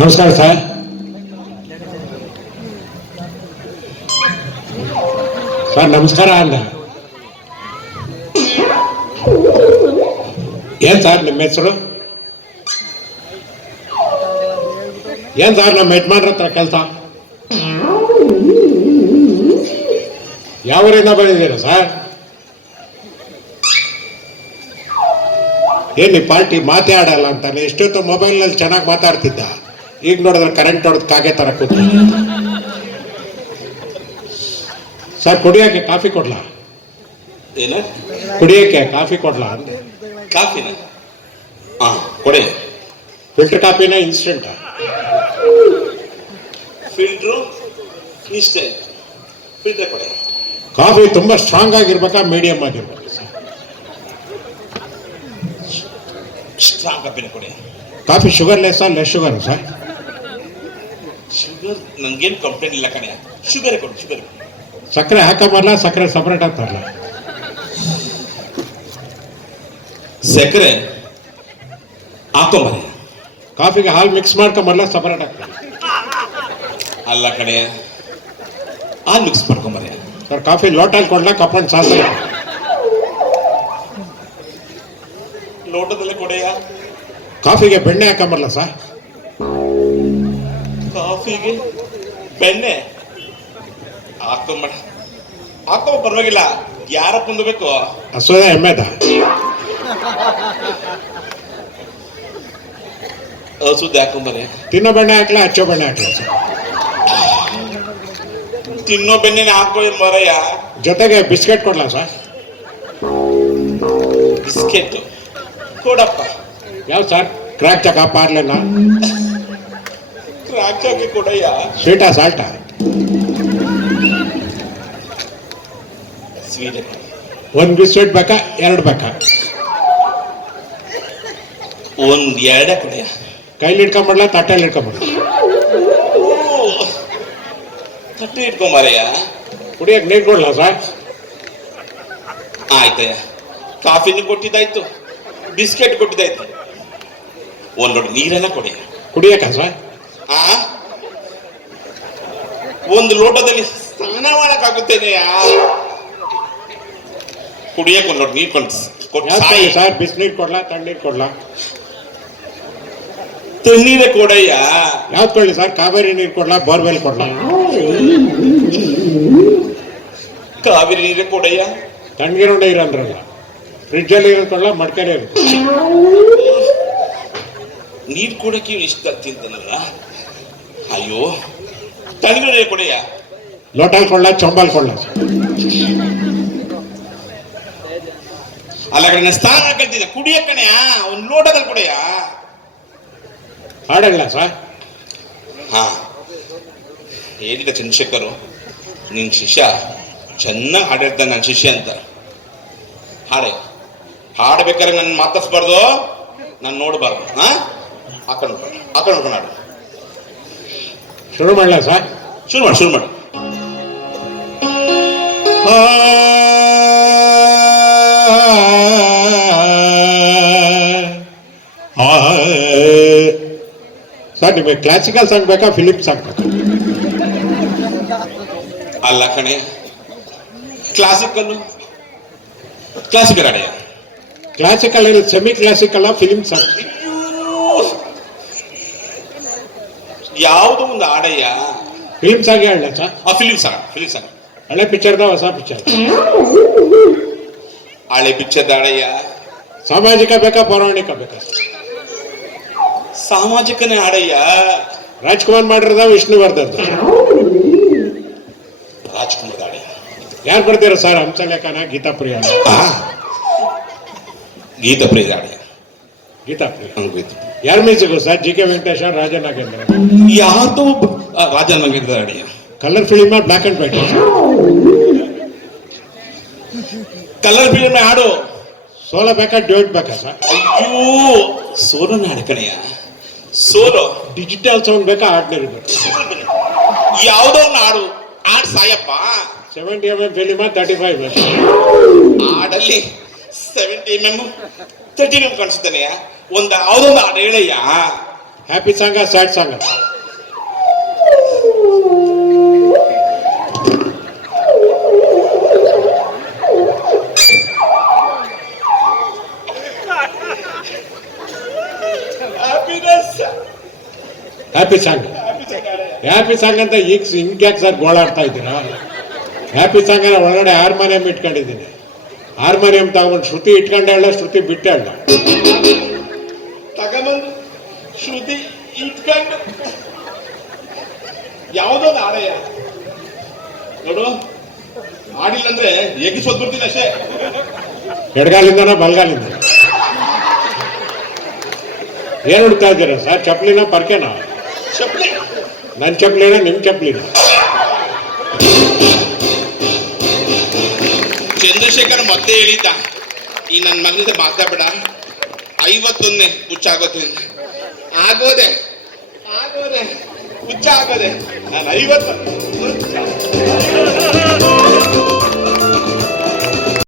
ನಮಸ್ಕಾರ sir. Sir, ನಮಸ್ಕಾರ ಅಂದ ಏನ್ ಸರ್, ನಿಮ್ಮ ಹೆಸರು? ಏನ್ ಸರ್, ನಮ್ಮ ಯಜಮಾನ್ರ ಹತ್ರ ಕೆಲಸ? ಯಾವೂರಿಂದ ಬಂದಿದ್ದೀರಾ ಸರ್? ಏನು ಪಾರ್ಟಿ ಮಾತೇ ಆಡಲ್ಲ ಅಂತಾನೆ, ಎಷ್ಟೊತ್ತು ಮೊಬೈಲ್ನಲ್ಲಿ ಚೆನ್ನಾಗಿ ಮಾತಾಡ್ತಿದ್ದ? ಈಗ ನೋಡಿದ್ರೆ ಕರೆಂಟ್ ಹೊಡೆದು ಕಾಗೆ ತರ ಕೂತ ಸರ್ ಕುಡಿಯೋಕ್ಕೆ ಕಾಫಿ ಕೊಡ್ಲಾ? ಏನು? ಕುಡಿಯೋಕ್ಕೆ ಕಾಫಿ ಕೊಡ್ಲಾ? ಕಾಫಿನ? ಹಾಂ ಕೊಡಿ. ಫಿಲ್ಟರ್ ಕಾಫಿನ ಇನ್ಸ್ಟೆಂಟಾ ಫಿಲ್ಟ್ರು ಇನ್ಸ್ಟೆಂಟ್ ಫಿಲ್ಟರ್ ಕೊಡಿ. ಕಾಫಿ ತುಂಬ ಸ್ಟ್ರಾಂಗ್ ಆಗಿರ್ಬೇಕಾ ಮೀಡಿಯಮ್ ಆಗಿರ್ಬೇಕು ಸರ್? ಸ್ಟ್ರಾಂಗ್ ಕಾಫಿನ ಕೊಡಿ. ಕಾಫಿ ಶುಗರ್ ಲೆಸ್ಸಾ ಲೆಸ್ ಶುಗರ್ ಸರ್? ನನ್ಗೇನು ಕಂಪ್ಲೇಂಟ್ ಇಲ್ಲ ಕಣೆ. ಶುಗರ್ ಕೊಡು ಶುಗರ್ ಸಕ್ಕರೆ ಹಾಕೊಂಬರಲ್ಲ ಸಕ್ಕರೆ ಸಪರೇಟ್ ಆಗ್ತಾರಲ್ಲ ತರಲ್ಲ ಸಕ್ಕರೆ ಹಾಕೋಬಾರ. ಕಾಫಿಗೆ ಹಾಲು ಮಿಕ್ಸ್ ಮಾಡ್ಕೊಂಬರಲ್ಲ ಸಪರೇಟ್ ಆಗ್ತಾರೆ ಅಲ್ಲ ಕಣೆ ಹಾಲು ಮಿಕ್ಸ್ ಮಾಡ್ಕೊಂಬರೆ. ಸರ್ ಕಾಫಿ ಲೋಟಲ್ಲಿ ಕೊಡ್ಲಾ ಕಪ್ಪಂಡ್ ಸಾಸ ಲೋಟದಲ್ಲೇ ಕೊಡೆಯ? ಕಾಫಿಗೆ ಬೆಣ್ಣೆ ಹಾಕೊಂಬರಲ್ಲ ಸರ್? ಕಾಫಿಗೆ ಬೆಣ್ಣೆ. ಹಾಕೊಂಬ ಹಾಕೊಂಬ ಪರವಾಗಿಲ್ಲ. ಯಾರ ಕುಂದಬೇಕು ಅಸೋದ ಎಮ್ಮೆದ ಹಸುದ್ದು ಹಾಕೊಂಬನೆ ತಿನ್ನೋ ಬೆಣ್ಣೆ ಹಾಕ್ಲಾ ಹಚ್ಚೋ ಬೆಣ್ಣೆ ಹಾಕ್ಲ ತಿನ್ನೋ ಬೆಣ್ಣೆನೆ ಹಾಕೊಳ್ಳಿ ಮರಯ್ಯ. ಜೊತೆಗೆ ಬಿಸ್ಕೆಟ್ ಕೊಡ್ಲಾ ಸರ್ ಬಿಸ್ಕೆಟ್. ಕೊಡಪ್ಪ. ಯಾವ ಸರ್? ಕ್ರ್ಯಾಕ್ ಚಕ ಪಾರ್ಲೆನ ಹಾಕಿ ಕೊಡಯ್ಯ. ಸ್ವೀಟಾ ಸಾಲ್ಟಾ. ಸ್ವೀಟ್. ಒಂದು ಬಿಸ್ವೆಟ್ ಬೇಕಾ? ಎರಡು ಬೇಕಾ? ಒಂದ್ ಎರಡೇ ಕೊಡಯ್ಯ. ಕೈಲಿ ಇಟ್ಕೊಂಬಿಡ್ಲ ತಟ್ಟೆಲಿ ಇಟ್ಕೊಂಬಿಡ ತಟ್ಟೆ ಇಟ್ಕೊಂಬಾರಯ್ಯ ಕುಡಿಯಕ್ಕೆ ನೀರು ಕೊಡ್ಲಾ ಸರ್? ಆಯ್ತಯ್ಯ. ಕಾಫಿನೂ ಕೊಟ್ಟಿದ್ದಾಯ್ತು. ಬಿಸ್ಕೆಟ್ ಕೊಟ್ಟಿದ್ದಾಯ್ತು. ಒಂದ್ ಲೋಟ ನೀರನ್ನ ಕೊಡಯ್ಯ. ಕುಡಿಯಕ್ಕ ಸರ್? ಆ? ಒಂದು ಲೋಟದಲ್ಲಿ ಸ್ನಾನ ಮಾಡಕ್ಕಾಗುತ್ತೇನೆ ಕುಡಿಯಕ್ಕೆ ಒಂದು ಲೋಟ ನೀರು ಕೊಡ್ತೀನಿ ಸರ್ ಬಿಸಿನೀರು ಕೊಡ್ಲಾ ತಣ್ಣೀರು ಕೊಡ್ಲಾ? ತಣ್ಣೀರೇ ಕೊಡಯ್ಯ. ಯಾವ್ದು ಕೊಡ್ಲಿ ಸರ್ ಕಾವೇರಿ ನೀರು ಕೊಡ್ಲಾ ಬೋರ್ವೆಲ್ ಕೊಡ್ಲಾ? ಕಾವೇರಿ ನೀರೇ ಕೊಡಯ್ಯ. ತಣ್ಣೀರು ಉಂಡೆ ಅಂದ್ರಲ್ಲ ಫ್ರಿಡ್ಜಲ್ಲಿ ಇರೋದು ಕೊಡ್ಲಾ ಮಡ್ಕೆಲಿ ಇರುತ್ತೆ ನೀರು ಕೊಡಕ್ಕೆ ಇಷ್ಟ ತಿಂತಾನಲ್ಲ ಅಯ್ಯೋ ತಣ್ಣೀರು ಕೊಡಿಯ ಲೋಟ ಲೋಟಲ್ ಕೊಡ್ಲಾ ಚೊಂಬಲ್ ಕೊಳ್ಳ ಅಲ್ಲ ಕಡೆ ಸ್ನಾನ ಕಲ್ತಿದ್ದೆ ಕಣೆಯ? ಒಂದು ಲೋಟದಲ್ಲಿ ಕೊಡಿಯ? ಹಾಡಲ್ಲ ಸರ್ ಹಾ. ಏನಿಲ್ಲ ಚಂದ್ರಶೇಖರು? ನಿನ್ ಶಿಷ್ಯ ಚೆನ್ನಾಗಿ ಹಾಡಿರ್ತಾನೆ ನನ್ನ ಶಿಷ್ಯ ಅಂತ. ಹಾಡೆ. ಹಾಡ್ಬೇಕಾದ್ರೆ ನನ್ನ ಮಾತಾಡ್ಸ್ಬಾರ್ದು. ನಾನು ನೋಡಬಾರ್ದು. ಹಾ? ಹಾಕೊಂಡು ಹಾಕೊಂಡು ಹಾಡು. ಶುರು ಮಾಡಲ ಸರ್ ಶುರು ಮಾಡಿ ಶುರು ಮಾಡು ಸರ್ ನಿಮಗೆ ಕ್ಲಾಸಿಕಲ್ ಸಾಂಗ್ ಬೇಕಾ ಫಿಲಿಪ್ ಸಾಂಗ್ ಬೇಕಾ ಅಲ್ಲ ಕಣೆ classical classical ಹಾಡೆಯ classical semi classical film song ಯಾವುದೋ ಒಂದು ಆಡಯ್ಯ ಫಿಲ್ಮ್ಸ್ ಆಗಿ ಹೇಳ ಆ ಫಿಲಿಮ್ ಸಾಂಗ್ ಫಿಲಿಮ್ ಸಾಗ ಹಳೆ ಪಿಕ್ಚರ್ದ ಹೊಸ ಪಿಕ್ಚರ್ ಹಳೆ ಪಿಕ್ಚರ್ ಆಡಯ್ಯ ಸಾಮಾಜಿಕ ಬೇಕಾ ಪೌರಾಣಿಕ ಬೇಕಾ? ಸಾಮಾಜಿಕನೇ ಆಡಯ್ಯ ರಾಜ್ಕುಮಾರ್ ಮಾಡಿರೋದ ವಿಷ್ಣುವರ್ಧನ್ ರಾಜ್ಕುಮಾರ್ ಆಡಯ್ಯ ಯಾರು ಬರ್ತೀರ ಸರ್? ಹಂಸಲೇಖನ ಗೀತಾ ಪ್ರಿಯ ಗೀತಾ ಪ್ರಿಯ ಹಾಡಯ್ಯ ಹಂಗೋಯ್ತು. ಯಾರ music sir G K Venkatesh ಒಬ್ಬ ಆ, ರಾಜನ್ ಮಂಗಿದ್ದ ಹಾಡಯ್ಯ colour film black and white colour film ಹಾಡು ಸೋಲೋ ಬೇಕಾ ಡ್ಯೂಟ್ ಬೇಕಾ ಸರ್? ಅಯ್ಯೋ ಸೋಲನ ಹಾಡು ಕಣಯ್ಯ. ಸೋಲೋ. ಡಿಜಿಟಲ್ ಸೌಂಡ್ ಬೇಕಾ ಆರ್ಡಿನರಿ ಬೇಕಾ? ಯಾವುದೋ ಒಂದು ಹಾಡು. ಹಾಡು ಸಾಯಪ್ಪ. Seventy M M film thirty five ಹಾಡಲ್ಲಿ seventy M M thirty M ಕಾಣಿಸ್ತಾನೆಯ ಒಂದು ಅವನೊಂದು ಹಾಡು ಹೇಳಯ್ಯ. Happy song sad song happy song happy song ಅಂತ ಈಗ ಹಿಂಗ್ಯಾಕೆ ಸರ್ ಗೋಳಾಡ್ತಾ ಇದ್ದೀರಾ? ಹ್ಯಾಪಿ ಸಾಂಗ್ ಒಳಗಡೆ ಹಾರ್ಮೋನಿಯಂ ಇಟ್ಕೊಂಡಿದ್ದೀನಿ. ಹಾರ್ಮೋನಿಯಂ ತಗೊಂಡು ಶ್ರುತಿ ಇಟ್ಕೊಂಡೇ ಹೇಳ ಶ್ರುತಿ ಬಿಟ್ಟೆ ತಗೊಂಬಂದು ಶ್ರುತಿ ಇಟ್ಕೊಂಡು ಯಾವುದೋ ಆಡಯ್ಯ ನೋಡು ಮಾಡಿಲ್ಲ ಅಂದ್ರೆ ಎಗಿಸೋದ್ ಬಿಡ್ತೀನಿ ಅಷ್ಟೇ. ಎಡಗಾಲಿಂದನ ಬಲ್ಗಾಲಿಂದ? ಏನ್ ಹುಡ್ತಾ ಇದ್ದೀರ ಸರ್? ಚಪ್ಲಿನ ಪರ್ಕೆನಾ? ಚಪ್ಲಿ ನನ್ನ ಚಪ್ಲಿನ ನಿಮ್ಮ ಚಪ್ಲಿನ ಚಂದ್ರಶೇಖರ್ ಮತ್ತೆ ಹೇಳಿದ್ದ. ಈ ನನ್ನ ಮಗನ ಮಾತಾಡ್ಬೇಡ. ಐವತ್ತೊಂದನೇ ಹುಚ್ಚ ಆಗೋದು ಆಗೋದೆ ಆಗೋದೆ ಹುಚ್ಚ ಆಗೋದೆ. ನಾನು ಐವತ್ತು